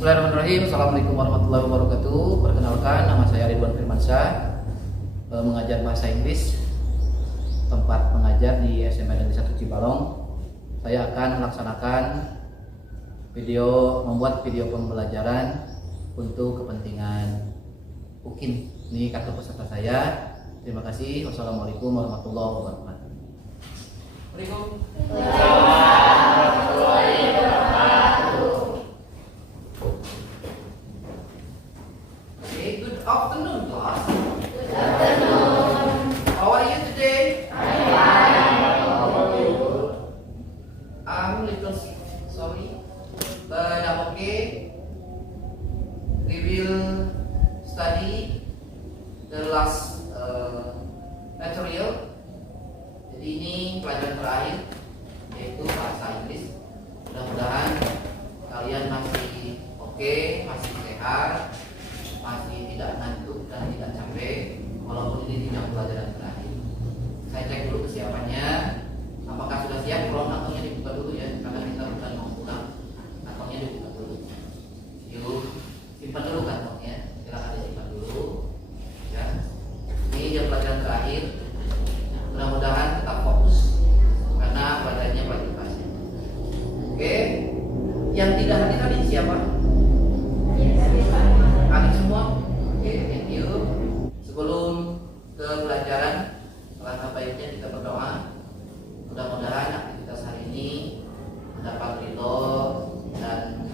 Bismillahirrahmanirrahim. Assalamualaikum warahmatullahi wabarakatuh. Perkenalkan, nama saya Ridwan Firmansyah, mengajar bahasa Inggris, tempat mengajar di SMA Negeri 1 Cibalong. Saya akan melaksanakan membuat video pembelajaran untuk kepentingan UKIN. Ini kartu peserta saya. Terima kasih. Wassalamualaikum warahmatullahi wabarakatuh. Good afternoon, class. Good afternoon. How are you today? I'm fine. How are you? I'm a little sick, sorry, but I'm okay. We will study the last material. Jadi ini pelajaran terakhir, yaitu bahasa Inggris. Mudah-mudahan kalian masih oke, masih sehat, masih tidak ngantuk dan tidak capek, walaupun ini tidak pelajaran terakhir. Saya cek dulu kesiapannya. Apakah sudah siap? Kalau kantongnya dibuka dulu ya, karena kita bukan mau pulang. Kantongnya dibuka dulu. Yuk, simpan dulu kantongnya. Silakan disimpan dulu. Ya. Ini jam pelajaran terakhir. Mudah-mudahan tetap fokus karena pelajarannya wajib pasien. Oke. Yang tidak hadir tadi siapa? Hadir semua? Oke, thank you. Sebelum ke pelajaran, alangkah baiknya kita berdoa. Mudah-mudahan aktivitas hari ini mendapat ridho dan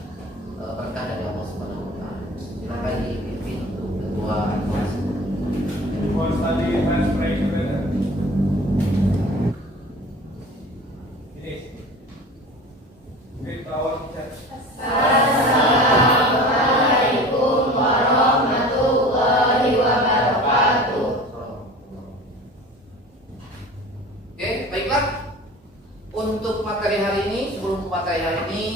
berkah dari Allah Subhanahu wa taala. Silakan dipimpin untuk kedua informasi. Before study, let's pray together. Finish. Greet our teacher. Assalamualaikum warahmatullahi wabarakatuh. Oke, baiklah. Untuk materi hari ini, sebelum materi hari ini,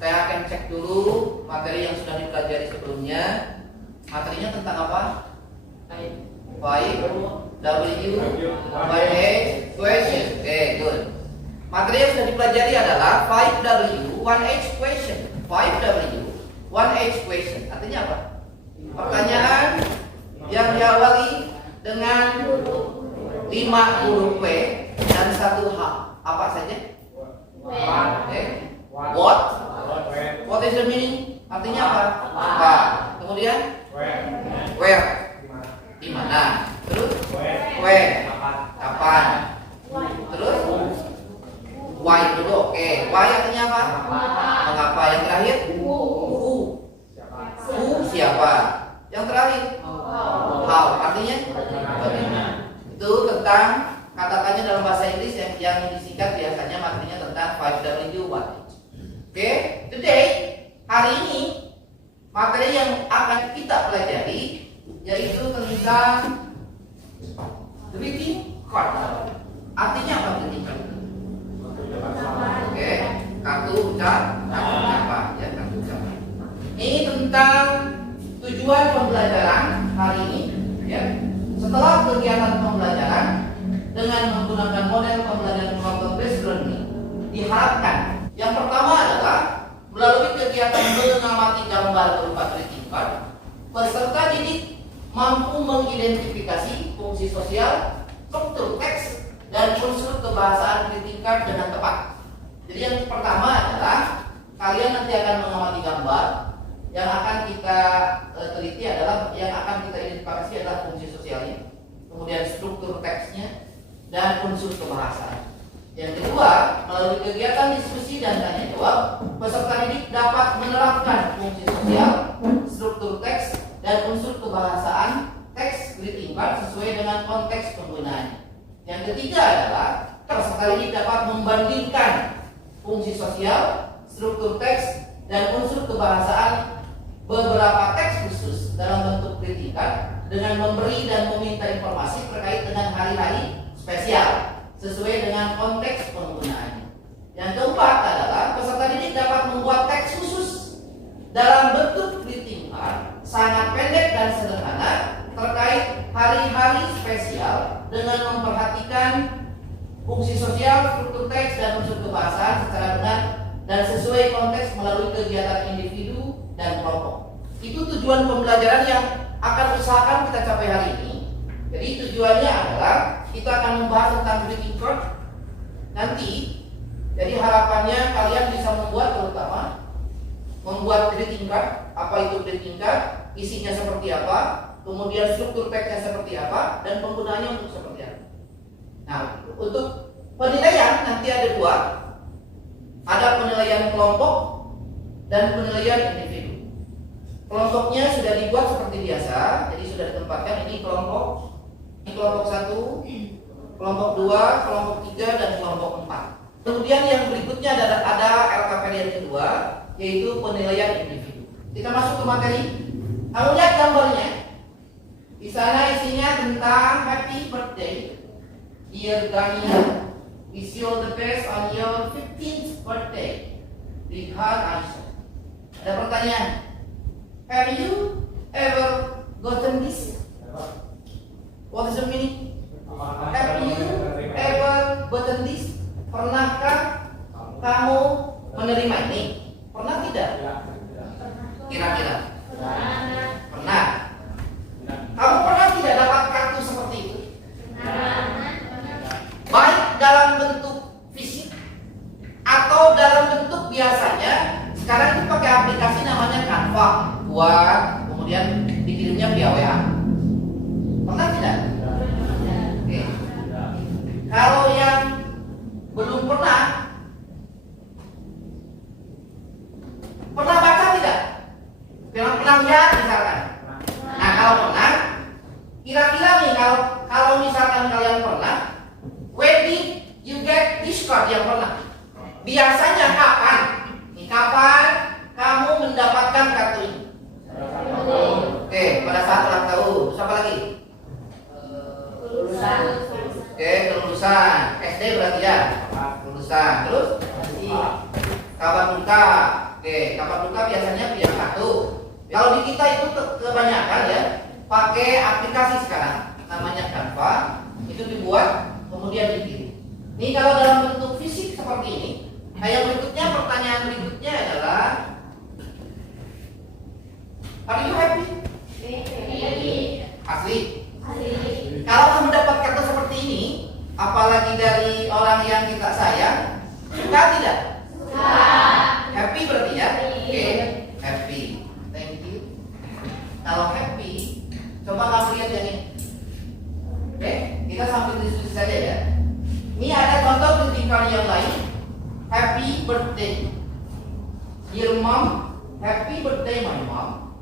saya akan cek dulu materi yang sudah dipelajari sebelumnya. Materinya tentang apa? 5W1H question. Oke, good. Materi yang sudah dipelajari adalah 5W1H question. 5W1H question. Artinya apa? Pertanyaan yang diawali dengan 5 huruf P dan 1 H. Apa saja? Oke. What? What is the meaning? Artinya apa? Apa? Kemudian where? Di mana? Terus when? Kapan? Terus why dulu. Oke. Why artinya apa? Mengapa? Yang terakhir who. Who siapa? Yang terakhir how artinya bagaimana. Itu tentang kata-katanya dalam bahasa Inggris yang disingkat biasanya materinya tentang 5W1H. Oke, today, hari ini materi yang akan kita pelajari yaitu tentang greeting card. Artinya apa greeting card? Oke, kartu ucapan ya, kartu ucapan. Ini tentang tujuan pembelajaran hari ini ya. Setelah kegiatan pembelajaran dengan menggunakan model pembelajaran content-based learning, diharapkan yang pertama adalah melalui kegiatan mengamati gambar berupa greeting card, peserta didik mampu mengidentifikasi fungsi sosial, struktur teks, dan unsur kebahasaan greeting card dengan tepat. Jadi yang pertama adalah kalian nanti akan mengamati gambar. Yang akan kita teliti adalah, yang akan kita identifikasi adalah fungsi sosialnya, kemudian struktur teksnya, dan unsur kebahasaan. Yang kedua, melalui kegiatan diskusi dan tanya jawab, peserta didik dapat menerapkan fungsi sosial, struktur teks, dan unsur kebahasaan teks greeting card sesuai dengan konteks penggunaannya. Yang ketiga adalah peserta didik dapat membandingkan fungsi sosial, struktur teks, dan unsur kebahasaan beberapa teks khusus dalam bentuk greeting card dengan memberi dan meminta informasi terkait dengan hari-hari spesial sesuai dengan konteks penggunaannya. Yang keempat adalah peserta didik dapat membuat teks khusus dalam bentuk greeting card sangat pendek dan sederhana terkait hari-hari spesial dengan memperhatikan fungsi sosial, struktur teks, dan unsur kebahasaan secara benar dan sesuai konteks melalui kegiatan individu dan kelompok. Itu tujuan pembelajaran yang akan usahakan kita capai hari ini. Jadi tujuannya adalah kita akan membahas tentang greeting card nanti. Jadi harapannya kalian bisa membuat greeting card. Apa itu greeting card? Isinya seperti apa? Kemudian struktur teksnya seperti apa? Dan penggunaannya untuk seperti apa? Nah, untuk penilaian nanti ada dua. Ada penilaian kelompok dan penilaian individu. Kelompoknya sudah dibuat seperti biasa, jadi sudah ditempatkan. Ini kelompok 1, kelompok 2, kelompok 3, dan kelompok 4. Kemudian yang berikutnya ada LKPD yang kedua, yaitu penilaian individu. Kita masuk ke materi. Kamu lihat gambarnya. Di sana isinya tentang happy birthday, dear Daniel. Wish you all the best on your 15th birthday. Richard Aisha. Ada pertanyaan. Have you ever gotten this? What is the meaning? Have you ever gotten this? Pernahkah kamu menerima ini? Pernah tidak? Kira-kira? Pernah. Kamu pernah tidak dapat kartu seperti itu? Baik dalam bentuk fisik atau dalam bentuk biasanya. Sekarang itu pakai aplikasi namanya Canva, buat kemudian dikirimnya via WA. Pernah tidak? Oke. Kalau yang belum pernah baca tidak? Pernah lihat misalkan? Nah, kalau pernah, kira-kira nih kalau misalkan kalian pernah, when did you get this card yang pernah? Biasanya kapan? Kapan kamu mendapatkan kartu ini? Oke, pada saat ulang tahun. Siapa lagi? Lulusan. Oke, kelulusan. SD berarti ya? Lulusan. Terus? Kapan duka. Oke, kapan duka biasanya punya kartu. Kalau di kita itu kebanyakan ya pakai aplikasi sekarang namanya Canva. Itu dibuat kemudian dikirim. Ini kalau dalam bentuk fisik seperti ini. Nah, yang berikutnya, pertanyaan berikutnya adalah, are you happy? Asli? Kalau kamu dapat kartu seperti ini, apalagi dari orang yang kita sayang, suka tidak? Happy berarti ya? Oke, happy. Thank you. Kalau happy, coba kamu lihat yang ini. Oke, kita sambil diskusi saja ya. Ini ada contoh greeting card yang lain. Happy birthday, dear mom. Happy birthday, my mom.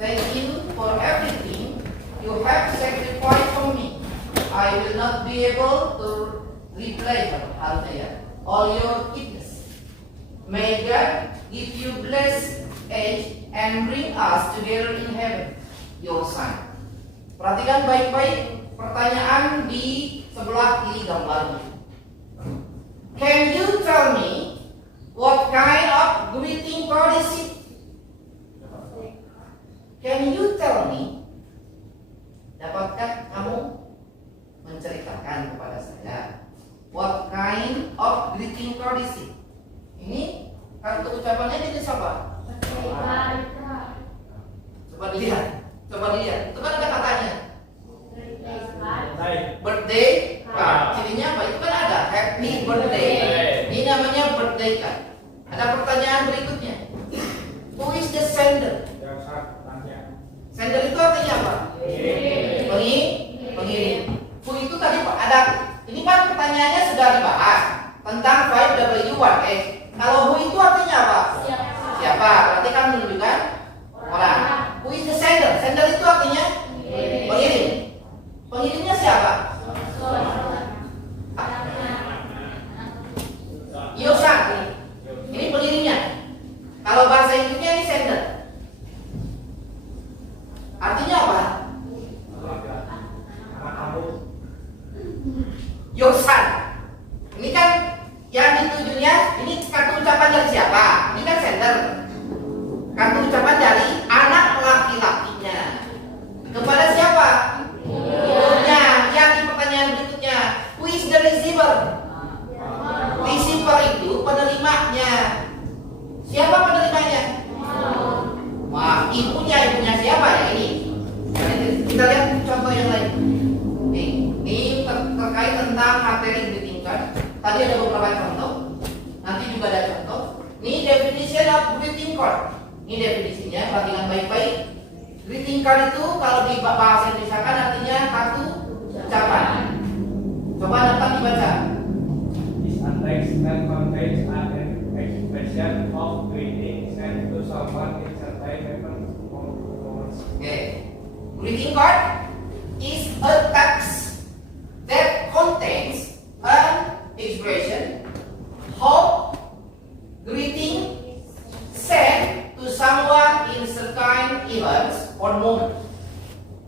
Thank you for everything you have sacrificed for me. I will not be able to repay all your goodness. May God give you blessed age and bring us together in heaven. Your son. Perhatikan baik-baik pertanyaan di sebelah kiri gambarnya. Can you tell me what kind of greeting card is it? Can you tell me? Dapatkah kamu menceritakan kepada saya what kind of greeting card is it? Ini kartu ucapannya jenis apa? Coba dilihat. Itu kan ada katanya. Birthday card. Cirinya apa? Itu kan ada happy birthday. Ini namanya birthday card. Ada pertanyaan berikutnya. Who is the sender? Sender itu artinya apa? Pengirim. Who itu tadi ada. Ini kan pertanyaannya sudah dibahas tentang 5W1X. Kalau who itu artinya apa? Siapa? Berarti kan menunjukkan orang. Who is the sender? Sender itu artinya pengirim. Pengirimnya siapa? Yosan. Ini pengirimnya. Kalau bahasa Inggrisnya ini sender. Artinya apa? Yosan. Ini kan yang ditujunya, ini kartu ucapan dari siapa? Ini kan sender. Kartu ucapan dari anak laki-lakinya. Kepada siapa? Ibunya. Yang di pertanyaan berikutnya. materi greeting card. Tadi ada beberapa contoh, nanti juga ada contoh. Ini definition of greeting card. Ini definisinya, perhatikan baik-baik. Greeting card itu kalau di bahasa Indonesia kan artinya kartu ucapan. Coba dapat dibaca. Is a text that contains an expression of greeting sent to someone in certain moments. Oke. Greeting card is a text that contains an expression, hope, greeting sent to someone in certain events or moment.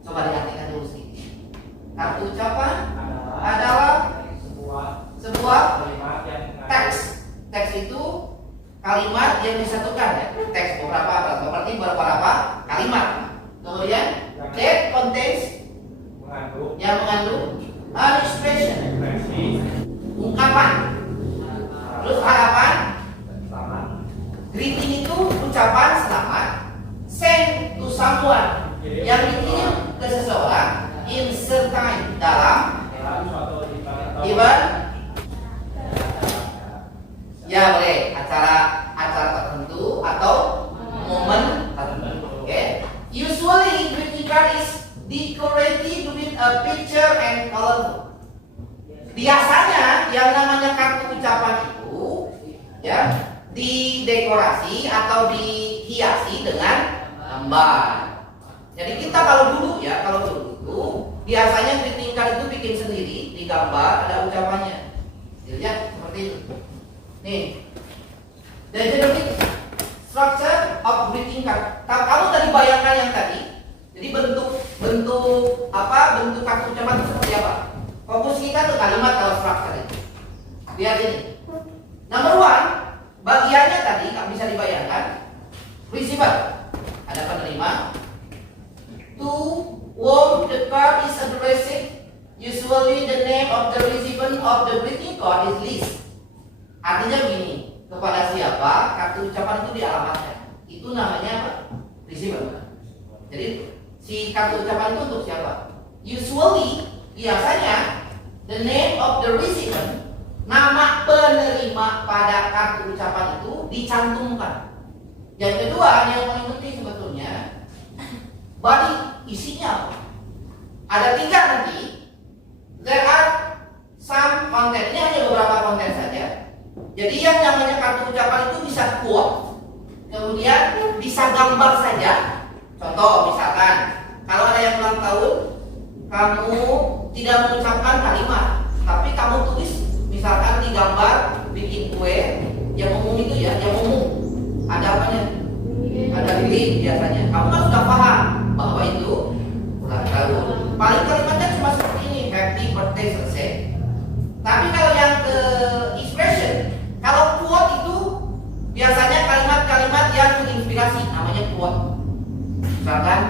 Coba diartikan dulu sedikit. Kartu ucapan adalah sebuah Kalimat yang teks. Teks itu kalimat yang disatukan ya. Teks berarti beberapa kalimat. Kemudian that contains mengandung yang mengandung an expression, ekspresi ungkapan, terus harapan. selamat, Greeting itu ucapan selamat send to someone yang dikirim ke seseorang in certain dalam suatu event, ya boleh acara tertentu atau momen tertentu. Oke. Usually greeting card is decorated with a picture and color. Biasanya yang namanya kartu ucapan itu ya didekorasi atau dihiasi dengan gambar. Jadi kita kalau dulu itu biasanya greeting card itu bikin sendiri, digambar ada ucapannya. Dilihat seperti itu. Nih. The generic structure of greeting card. Kamu tadi bayangkan yang tadi. Jadi bentuk kartu ucapan itu seperti apa? Fokus kita ke kalimat atau structure itu. Lihat ini. Number one, bagiannya tadi nggak bisa dibayangkan. Receiver, ada penerima. To whom the card is addressed, usually the name of the recipient of the greeting card is list. Artinya begini, kepada siapa kartu ucapan itu dialamatkan. Itu namanya apa? Receiver. Jadi si kartu ucapan itu untuk siapa? Usually, biasanya the name of the recipient, nama penerima pada kartu ucapan itu dicantumkan. Yang kedua, yang paling penting sebetulnya, body isinya apa? Ada 3 nanti. There are some content. Ini hanya beberapa konten saja. Jadi yang namanya kartu ucapan itu bisa quote, kemudian bisa gambar saja. Contoh misalkan, kalau ada yang ulang tahun, kamu tidak mengucapkan kalimat, tapi kamu tulis misalkan digambar bikin kue yang umum itu ya, yang umum ada apanya? Ada lilin biasanya. Kamu kan sudah paham bahwa itu ulang tahun. Paling kalimatnya cuma seperti ini, happy birthday, selesai. Tapi kalau yang ke expression, kalau quote itu biasanya kalimat-kalimat yang menginspirasi, namanya quote. Misalkan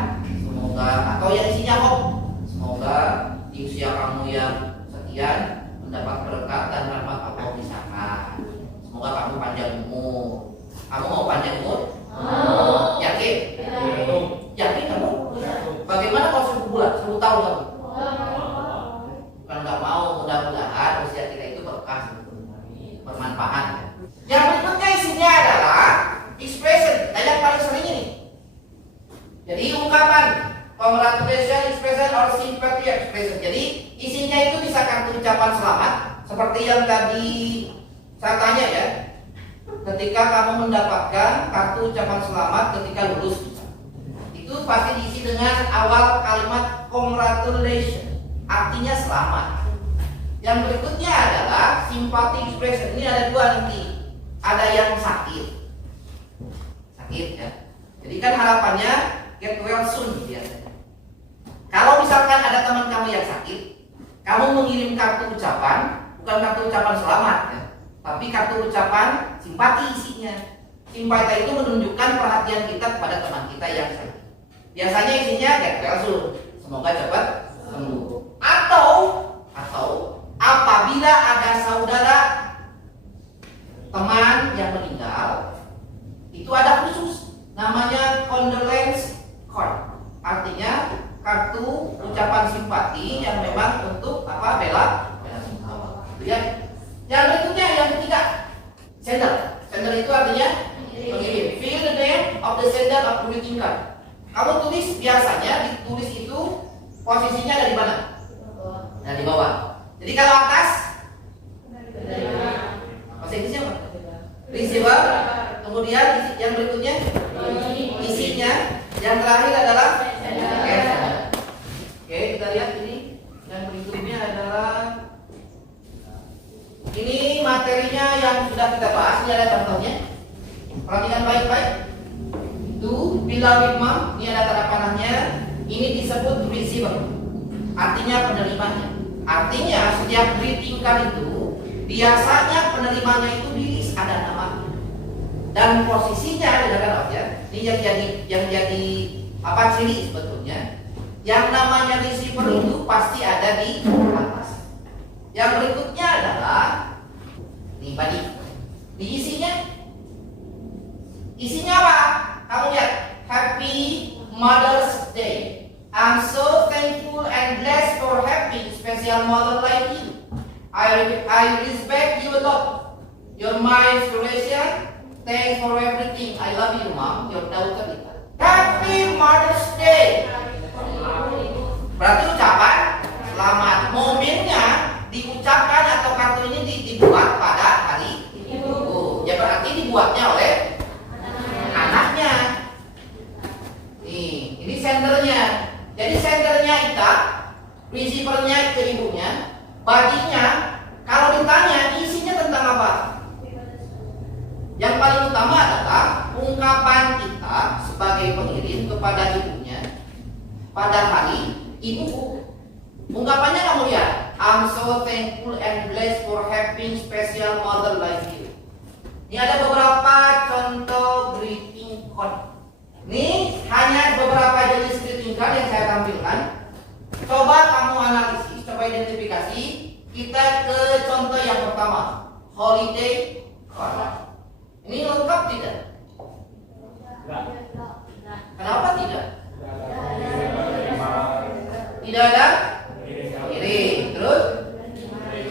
semoga, atau yang isinya hope, semoga di usia kamu yang sekian mendapat berkat dan rahmat Allah misalkan. Semoga kamu panjang umur. Kamu mau panjang umur? Yakin? Yakin kamu? Bagaimana kalau 10 bulan, 10 tahun kamu? Bukan nggak mau, mudah-mudahan usia kita itu berkah, bermanfaat. Yang berikutnya isinya adalah expression, yang paling sering ini. Jadi ungkapan, congratulations expression or sympathy expression. Jadi isinya itu bisa kartu ucapan selamat, seperti yang tadi saya tanya ya. Ketika kamu mendapatkan kartu ucapan selamat ketika lulus, itu pasti diisi dengan awal kalimat congratulations, artinya selamat. Yang berikutnya adalah sympathy expression. Ini ada 2 nanti. Ada yang sakit ya. Jadi kan harapannya get well soon biasanya. Kalau misalkan ada teman kamu yang sakit, kamu mengirim kartu ucapan, bukan kartu ucapan selamat ya, tapi kartu ucapan simpati isinya. Simpati itu menunjukkan perhatian kita kepada teman kita yang sakit. Biasanya isinya get well soon, semoga cepat sembuh. Atau apabila ada saudara teman yang meninggal, itu ada khusus namanya condolence card. Artinya kartu ucapan simpati yang memang untuk bela sungkawa. Ya Ya. Yang berikutnya yang ketiga, sender. Sender itu artinya pengirim. Fill the name of the sender of the greeting card. Kamu tulis, biasanya ditulis itu posisinya ada di mana? Nah, di bawah. Jadi kalau atas, bahasa Inggrisnya apa? Receiver. Kemudian yang berikutnya isinya. Yang terakhir adalah sender. Oke, kita lihat ini. Yang berikutnya adalah ini materinya yang sudah kita bahas. Ini ada contohnya. Perhatikan baik-baik. Itu bila Wigma, ini ada tanda panahnya. Ini disebut receiver. Artinya penerimanya. Artinya setiap greeting card itu biasanya penerimanya itu di list ada namanya. Dan posisinya bedakan ya. Ini yang jadi apa ciri sebetulnya. Yang namanya receiver itu pasti ada di atas. Yang berikutnya adalah nih tadi. Di isinya apa? Kamu lihat, Happy Mother's Day. I'm so thankful and blessed for having special mother like you. I respect you a lot. You're my inspiration. Thanks for everything. I love you, Mom. Your daughter Lita. Happy Mother's Day. Berarti ucapan selamat. Momennya diucapkan atau kartu ini dibuat pada hari Ibu. Ya berarti dibuatnya oleh anaknya. Nih, ini sendernya. Jadi sendernya Ita, receivernya ke ibunya, badinya kalau ditanya isinya tentang apa? Yang paling utama adalah ungkapan kita sebagai pengirim kepada ibunya pada hari Ibu. Ungkapannya kamu lihat, I'm so thankful and blessed for having special mother like you. Ini ada beberapa contoh greeting card. Ini hanya beberapa jenis greeting card yang saya tampilkan. Coba kamu analisis, coba identifikasi. Kita ke contoh yang pertama, holiday card. Ini lengkap tidak? Kenapa tidak? Tidak ada kirim, terus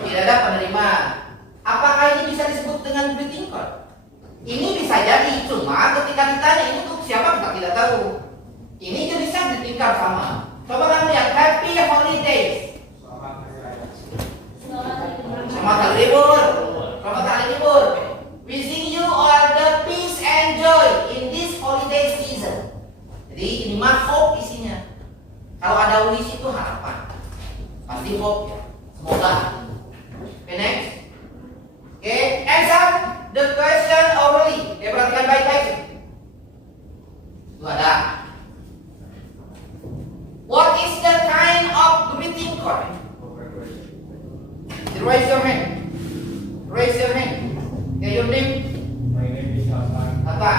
tidak ada penerima. Apakah ini bisa disebut dengan greeting card? Ini bisa jadi, cuma ketika ditanya ini untuk siapa kita tidak tahu. Ini jenisnya greeting card sama. Coba kamu lihat, Happy Holidays. Selamat hari libur. Selamat hari libur. Wishing you all the peace and joy in this holiday season. Jadi ini mah hope isinya. Kalau ada wish itu harapan. Pasti hope ya. Semoga. Okay, next. Okay, answer the question orally. Okay, perhatikan baik-baik. Itu ada. What is the kind of greeting card? Raise your hand. Raise your hand. Okay, your name? My name is Hasan. Apa?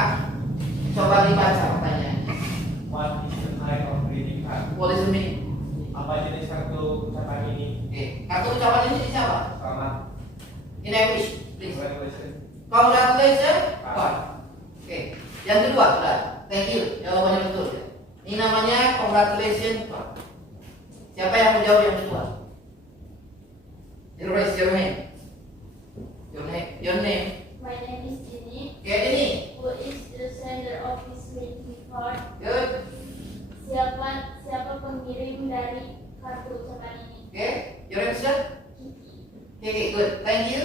Coba dibaca pertanyaannya. What is the kind of greeting card? What is the meaning? Apa jenis kartu ucapan ini? Okay, kartu ucapan ini di siapa? Selamat. In English, please. Congratulations. Congratulations. Oke, yang kedua sudah. Thank you. Jawabannya betul. Ini namanya congratulations. Siapa yang menjawab yang kedua? You raise your hand. Your name. My name is Jenny. Oke, ini. Who is the sender of this greeting card? Good. Siapa pengirim dari kartu ucapan ini? Oke, your answer. Oke, good. Thank you.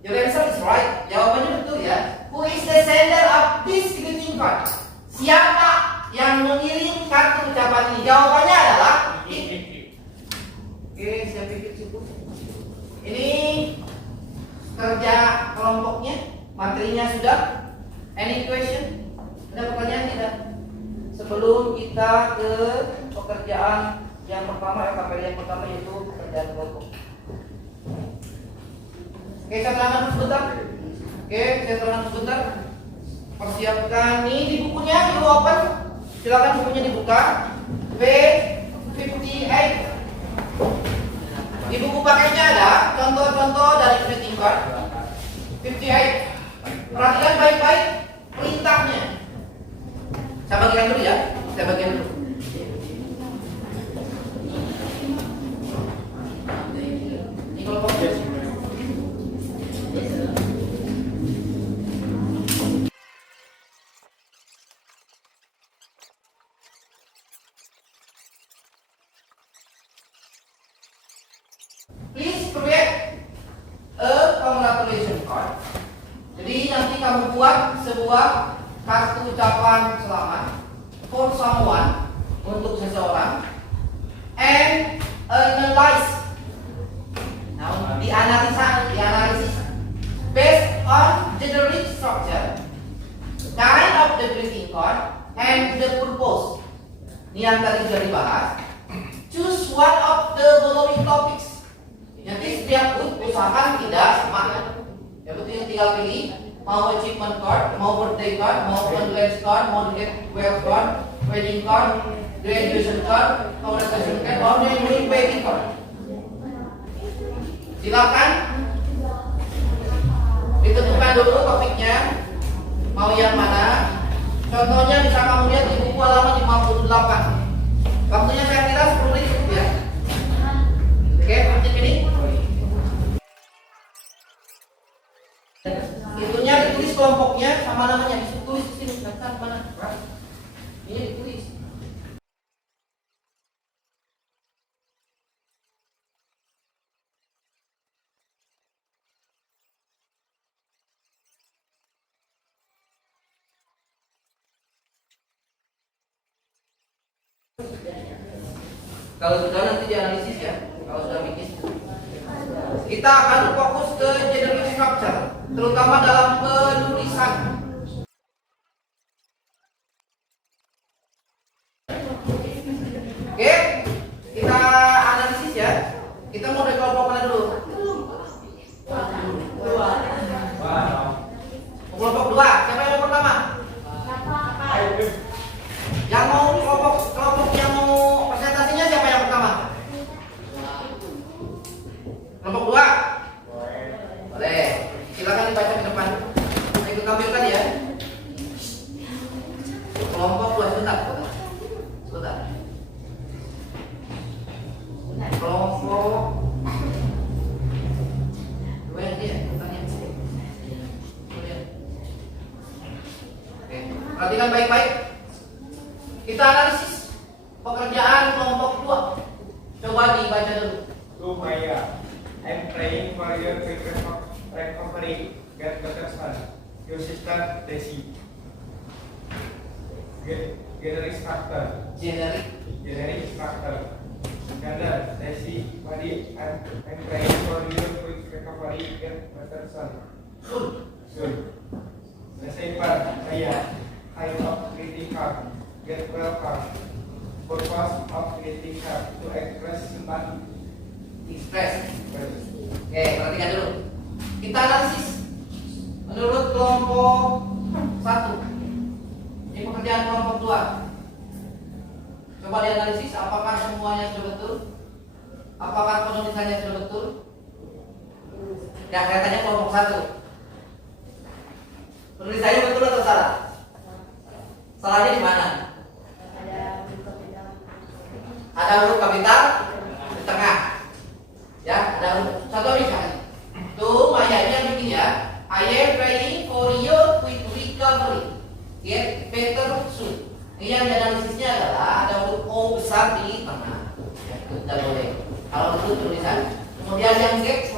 Your answer is right. Jawabannya betul ya. Who is the sender of this greeting card? Siapa yang mengirim kartu ucapan ini? Jawabannya adalah Oke, saya pikir cukup. Ini kerja kelompoknya, materinya sudah. Any question? Ada pertanyaan tidak? Sebelum kita ke pekerjaan yang pertama, KPR yang pertama yaitu pekerjaan kelompok. Oke, saya terangkan sebentar. Persiapkan ini di bukunya, di open. Silakan bukunya dibuka. Page 58. Di buku paketnya ada contoh-contoh dari greeting card. 58. Perhatikan baik-baik perintahnya. Saya bagikan dulu ya. Ini kelompok sebuah kartu ucapan selamat for someone, untuk seseorang, and analyze. Nah, dianalisis based on generic structure, kind of the greeting card, and the purpose. Ini yang tadi sudah dibahas. Choose one of the following topics. Jadi setiap booth usahakan tidak sama. Ya betul, yang tinggal pilih mau achievement card, mau birthday card, mau condolence card, mau get well card, wedding card, graduation card, congratulation card, mau yang wedding card. Silakan ditentukan dulu topiknya mau yang mana. Contohnya bisa kamu lihat di buku halaman 58. Waktunya saya kira 10 menit ya. Oke, lanjut ini. Itunya ditulis kelompoknya sama namanya, ditulis di sini. Kan mana? Ini ditulis. Kalau sudah nanti dianalisis ya. Kalau sudah bikin, kita akan fokus ke generic structure, terutama dalam penulisan. Oke, kita analisis ya. Kita mau dari kelompok mana dulu? Kelompok 2. Siapa yang mau pertama? Yang mau kelompok yang mau presentasinya siapa yang pertama? Kelompok 2. Boleh. Silakan dibaca ke depan. Saya ikut tampilkan ya. Kelompok 2 sebentar. Kelompok 2 yang dia tanya. Oke, perhatikan baik-baik. Kita analisis pekerjaan kelompok 2. Coba dibaca dulu. To Maya, I'm praying for your quick recovery. Get better son. Your sister Desi. Generic structure. Generic structure. Ganda Desi, Wadi, I'm praying for your quick recovery. Get better son. Soon. Receiver saya. Kind of greeting card. Get well card. Purpose of greeting card to express sympathy. Oke, perhatikan dulu. Kita analisis menurut kelompok 1. Ini pekerjaan kelompok 2. Coba dianalisis apakah semuanya sudah betul? Apakah penulisannya sudah betul? Ya, kelihatannya kelompok 1. Penulisannya betul atau salah? Salahnya di mana? Ada huruf kapital di tengah. Ya, ada huruf. Contoh misalnya. Tuh, Mayanya bikin ya. I am praying for your quick recovery. Get better soon. Ini yang dianalisisnya adalah ada huruf O besar di tengah. Ya, itu tidak boleh. Kalau itu tulisan. Kemudian yang get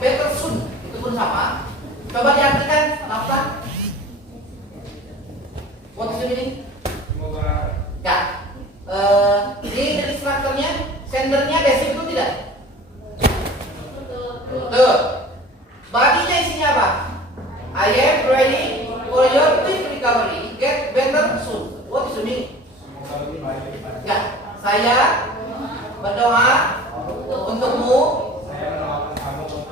better soon. Itu pun sama. Coba diartikan apa? What is the meaning? Semoga Ya, ini dari strukturnya, sendernya Desi itu tidak? Betul. Badinya isinya apa? I am praying for your quick recovery. Get better soon. What is the meaning? semoga lebih baik. Ya, saya berdoa untukmu. Saya mendoakan kamu untuk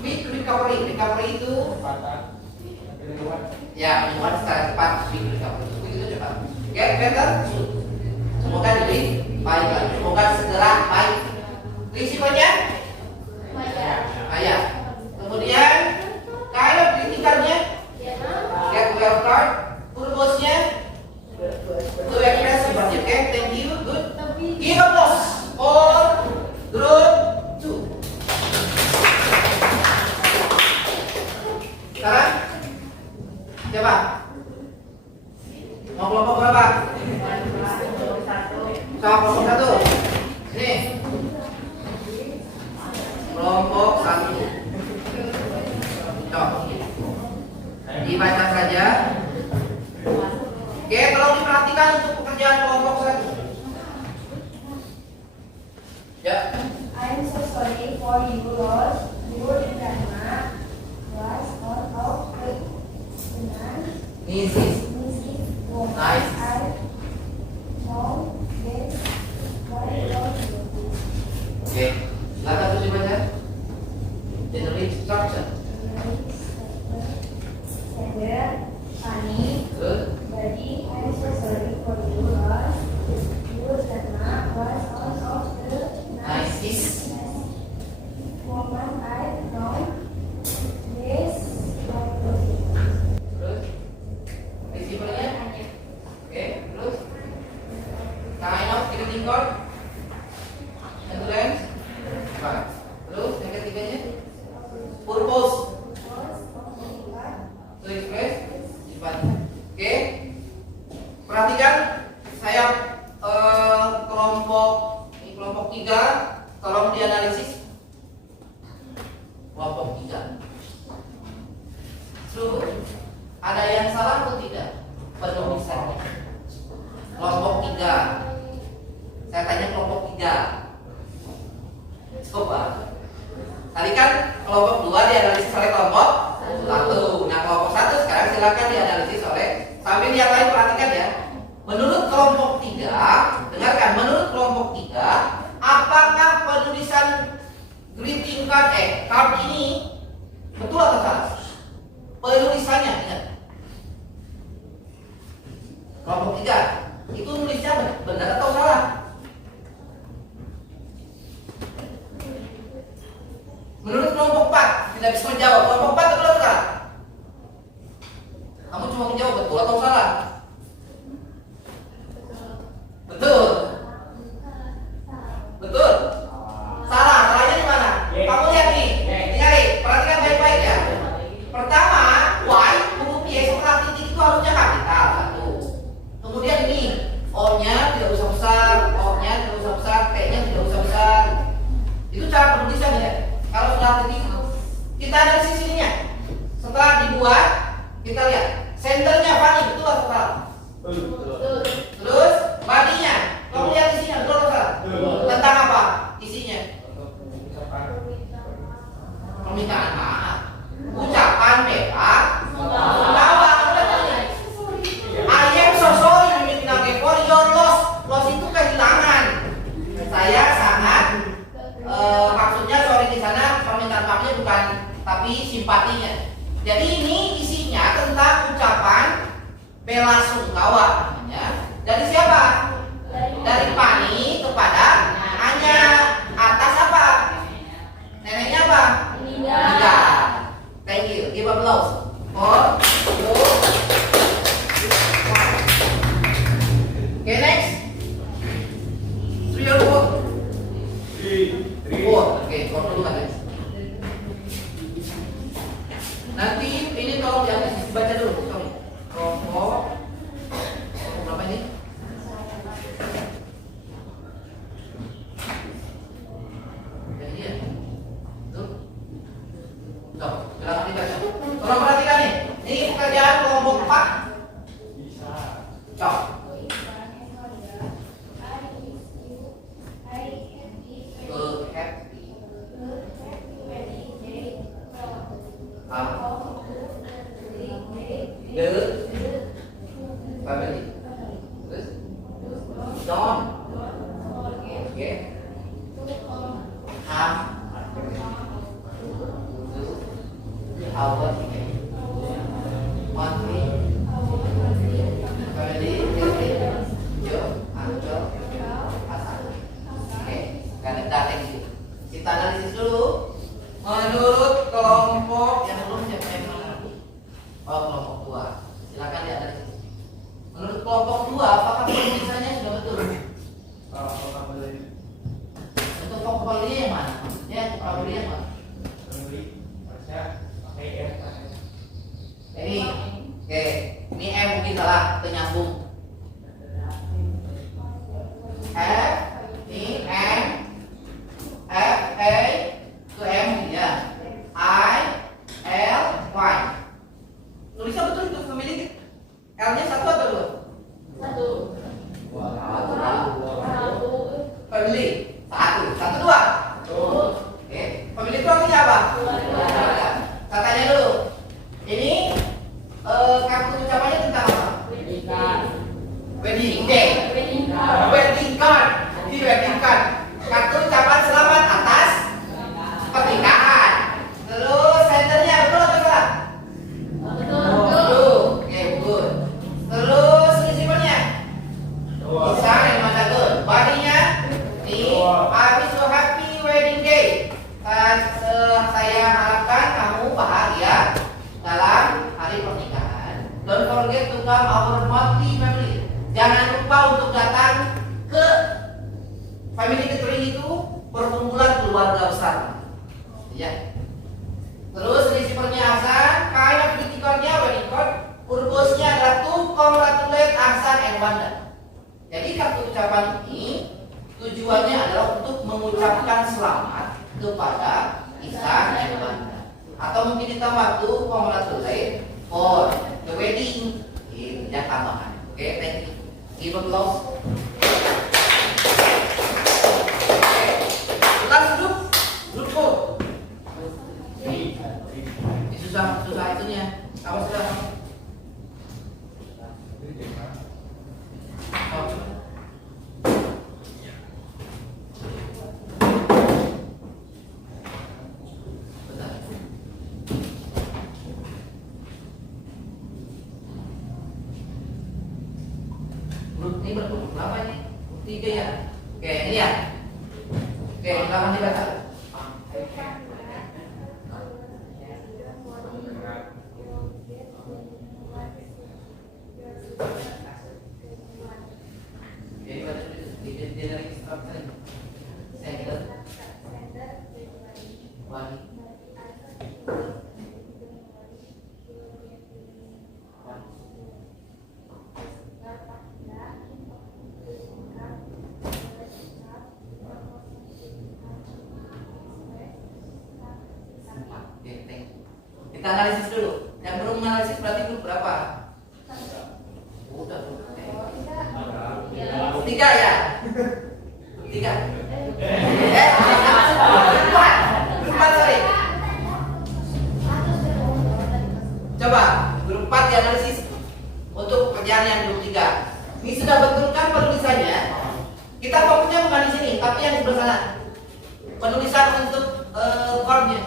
Quick recovery. Recovery itu kecepatan penyembuhan. ya penyembuhan secara cepat. Quick recovery itu cepat. Get better soon. Semoga jadi baik lagi. Semoga segera baik. Risikonya? Ayah. Kemudian kalau kritikannya get well card. Purpose-nya to express sympathy. Okay, thank you. Good. Give applause for group 2. Sekarang coba mau kelompok berapa? Sama kelompok 1. Nih. Dibaca saja. Oke, tolong diperhatikan untuk pekerjaan kelompok 1. Ya. I'm so sorry for you lost your grandma was out of dengan Mrs. Mrs. Woman. Nice. I know that why lost you. Oke, silakan terus dibaca. General instruction. Sender, Fanny, Terus. Daddy, I'm so sorry for you lost your grandma was out of the Nice. woman I know. Yes, Terus. Prinsipalnya. Oke, terus. Kind of greeting card. Endurance. Baik. Terus yang ketiganya. Purpose. To express sifatnya. Oke. Perhatikan saya kelompok 3 tolong dianalisis. Kelompok 3. True. Ada yang salah atau tidak? Penulisannya. Kelompok 3. Saya tanya kelompok 3. Coba. Tadi kan kelompok 2 dianalisis oleh kelompok 1. Nah, kelompok 1 sekarang silakan dianalisis oleh sambil yang lain perhatikan ya. Menurut kelompok 3, dengarkan, menurut kelompok 3, apakah penulisan greeting card card ini betul atau salah? Penulisannya ingat. Kelompok 3 itu nulisnya benar atau salah? Menurut kelompok 4 tidak bisa menjawab. Kelompok 4 betul atau salah? Kamu cuma menjawab betul atau salah? Betul. Betul. Salah. Salahnya di mana? Kamu lihat nih. Nyari. Perhatikan baik-baik ya. Pertama, Y huruf Y setelah titik itu harusnya kapital 1. Kemudian ini O-nya tidak usah besar, O-nya tidak usah besar, T-nya tidak usah besar. Itu cara penulisan ya. Kalau sudah titik kita analisis ininya. Setelah dibuat, kita lihat sendernya Fanny betul atau salah? Betul. Terus badinya, kamu lihat isinya betul atau salah? Tentang apa isinya? Permintaan maaf, ucapan bebas, sungkawa. I am so sorry for your loss. Loss itu kehilangan. Saya sangat maksudnya sorry di sana permintaan maafnya bukan tapi simpatinya. Jadi ini isinya tentang ucapan bela sungkawa namanya. Dari siapa? Dari Fanny kepada Anya. Atas apa? Neneknya apa? Linda. Thank you. Give applause for you. Okay, next. 3 or 4? 4. Oke, 4 dulu kan. Nanti ini tolong baca dulu. Sorry. Kelompok berapa ini? Jadi ya. Tuh. Tuh, silakan dibaca. Tolong perhatikan nih. Ini pekerjaan kelompok 4. Bisa. Cok. Family. Terus John. Oke. Ham. Our monthly family. Yo, Uncle, Hasan. Oke, karena datang sih. Kita analisis dulu. Menurut kelompok yang belum siapa yang mana? Oh, kelompok 2. Silakan dianalisis. Menurut kelompok 2, apakah penulisannya sudah betul? Untuk vokabulnya yang mana? Ya, vokabulnya yang mana? Ini, oke, ini M mungkin salah, penyambung. F, ini M, F, A, itu M ya. I, L, Y. Tulisnya saya harapkan kamu bahagia dalam hari pernikahan. Don't forget to come our monthly family. Jangan lupa untuk datang ke family gathering itu, perkumpulan keluarga besar. Ya. Terus receivernya Ahsan, kind of kritikernya wedding card, purpose-nya adalah to congratulate Ahsan and Wanda. Jadi kartu ucapan ini tujuannya adalah untuk mengucapkan selamat kepada Ihsan dan Wanda. Atau mungkin ditambah to congratulate for the wedding. Ini yang tambahan. Oke, thank you. Give applause. Duduk duduk. Ini susah itunya. Apa sudah? Ini berapa berapa ini? 3 ya. Oke, ini ya. Oke, ulangan dibaca. Kita analisis dulu. Yang belum analisis berarti belum berapa? Udah belum. 3 ya? 3. Empat, sorry. Coba grup 4 dianalisis untuk pekerjaan yang grup 3. Ini sudah betulkan penulisannya. Kita fokusnya bukan di sini, tapi yang di sebelah sana. Penulisan untuk chordnya.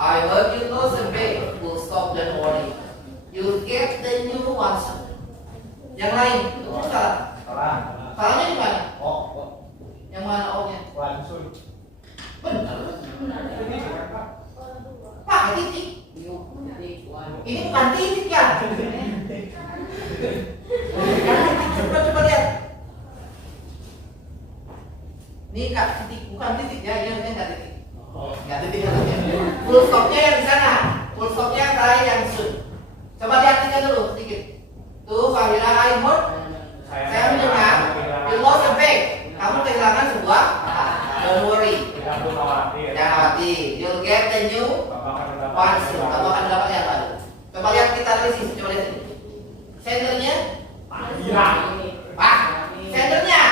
I hope you know the break. Full stop, don't worry. You'll get the new one. Yang lain, itu salah. Salahnya di mana? Yang mana O-nya? Benar. Pak, titik. Ini bukan titik ya? Coba lihat. Ini kak titik, bukan titik ya? Ini enggak titik. Enggak titik. Full stopnya yang di sana. Full stopnya yang terakhir yang sun. Coba diartikan dulu sedikit. Tuh, Fahira, I heard. Saya mendengar. You lost a bag. Kamu kehilangan sebuah. Don't worry. Jangan khawatir. You'll get the new one soon. Kamu akan dapat yang baru. Coba lihat kita analisis. Coba lihat ini. Sendernya? Pak. Sendernya?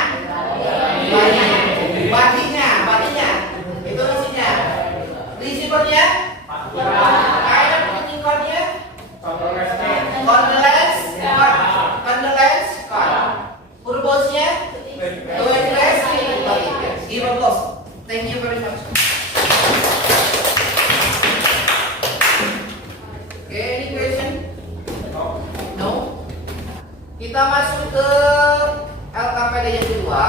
Badinya. Itu isinya. Receivernya? Kayak putih code-nya? Condolence card. Purpose-nya? To address. Give applause. Thank you very much. Okay, any question? No. Kita masuk ke LKPD yang kedua.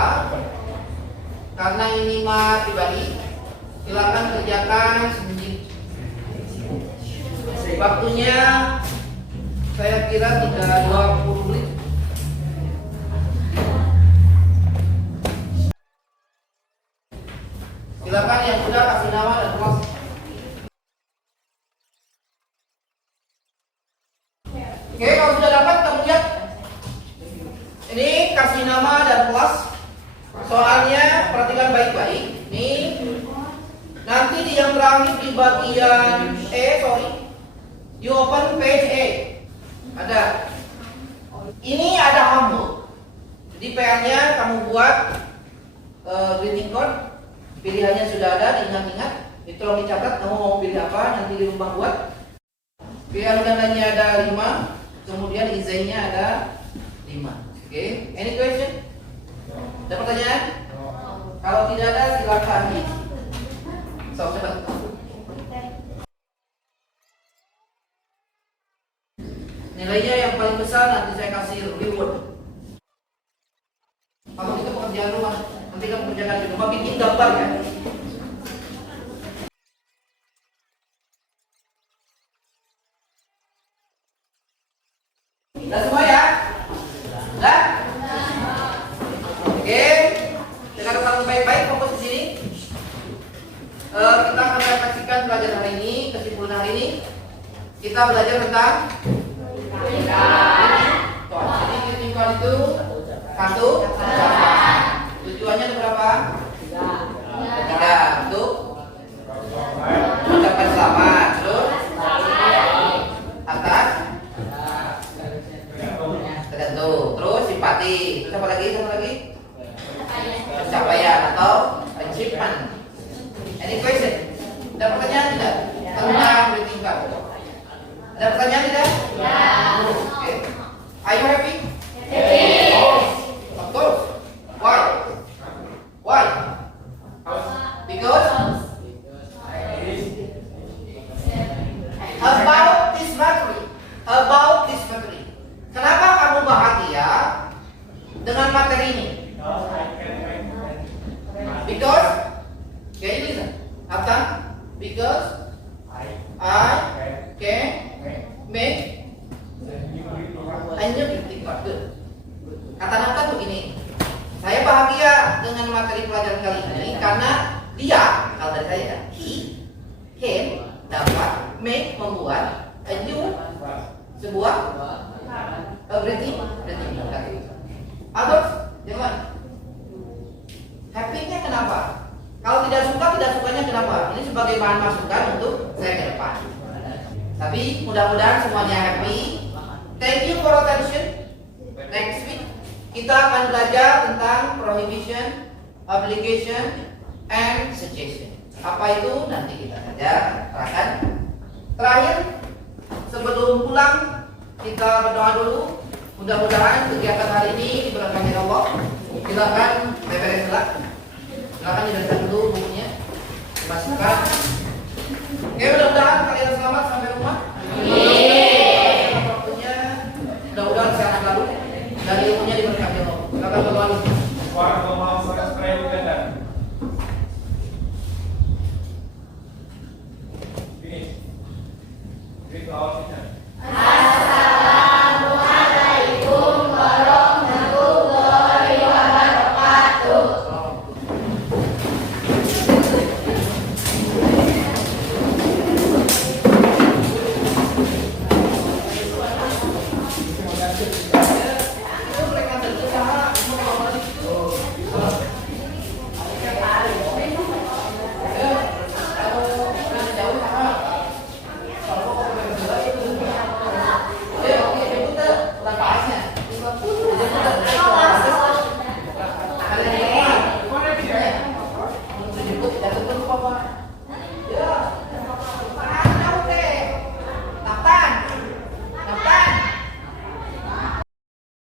Karena ini mah pribadi, silakan kerjakan sendiri. Waktunya saya kira tidak 20 menit. Silakan yang sudah kasih nama dan kelas. Oke, kalau sudah dapat kamu lihat. Ini kasih nama dan kelas. Soalnya perhatikan baik-baik. Nih. Nanti di yang terakhir di bagian you open page A. Ada. Ini ada humble. Jadi PR-nya kamu buat greeting card. Pilihannya sudah ada, diingat-ingat. Itu tolong dicatat, kamu mau pilih apa, nanti di rumah buat. Pilihan undangannya ada 5. Kemudian izinnya ada 5. Oke, any question? Ada pertanyaan? Kalau tidak ada, silakan. Cepat. Nilainya yang paling besar nanti saya kasih reward. Kalau itu pekerjaan rumah, nanti kamu kerjakan di rumah, bikin gambar ya. kita akan refleksikan pelajaran hari ini. Kesimpulan hari ini kita belajar tentang jadi greeting card itu satu ucapan. Tujuannya untuk berapa? Tiga, untuk ucapan selamat. Terus atas tergantung. Terus simpati. Terus apa lagi? Pencapaian atau achievement. Any question? Ada pertanyaan tidak? Tentang greeting card. Ada pertanyaan tidak? Okay. Are you happy? Of course. Why? Because about this material. Kenapa kamu bahagia dengan materi ini? Because, can you listen? Apa? Because I can make a new greeting card. Good. Kata Nathan begini, saya bahagia dengan materi pelajaran kali ini karena dia, kalau dari saya, he can dapat membuat a new sebuah greeting card. Others, yang lain. Happy-nya kenapa? Kalau tidak sukanya kenapa? Ini sebagai bahan masukan untuk saya ke depan. Tapi mudah-mudahan semuanya happy. Thank you for attention. Next week kita akan belajar tentang prohibition, obligation, and suggestion. Apa itu? Nanti kita saja terangkan. Terakhir, sebelum pulang kita berdoa dulu. Mudah-mudahan kegiatan hari ini diberkahi Allah. Silakan beberes lah. Silakan dibaca dulu bukunya. Dimasukkan. Oke, mudah-mudahan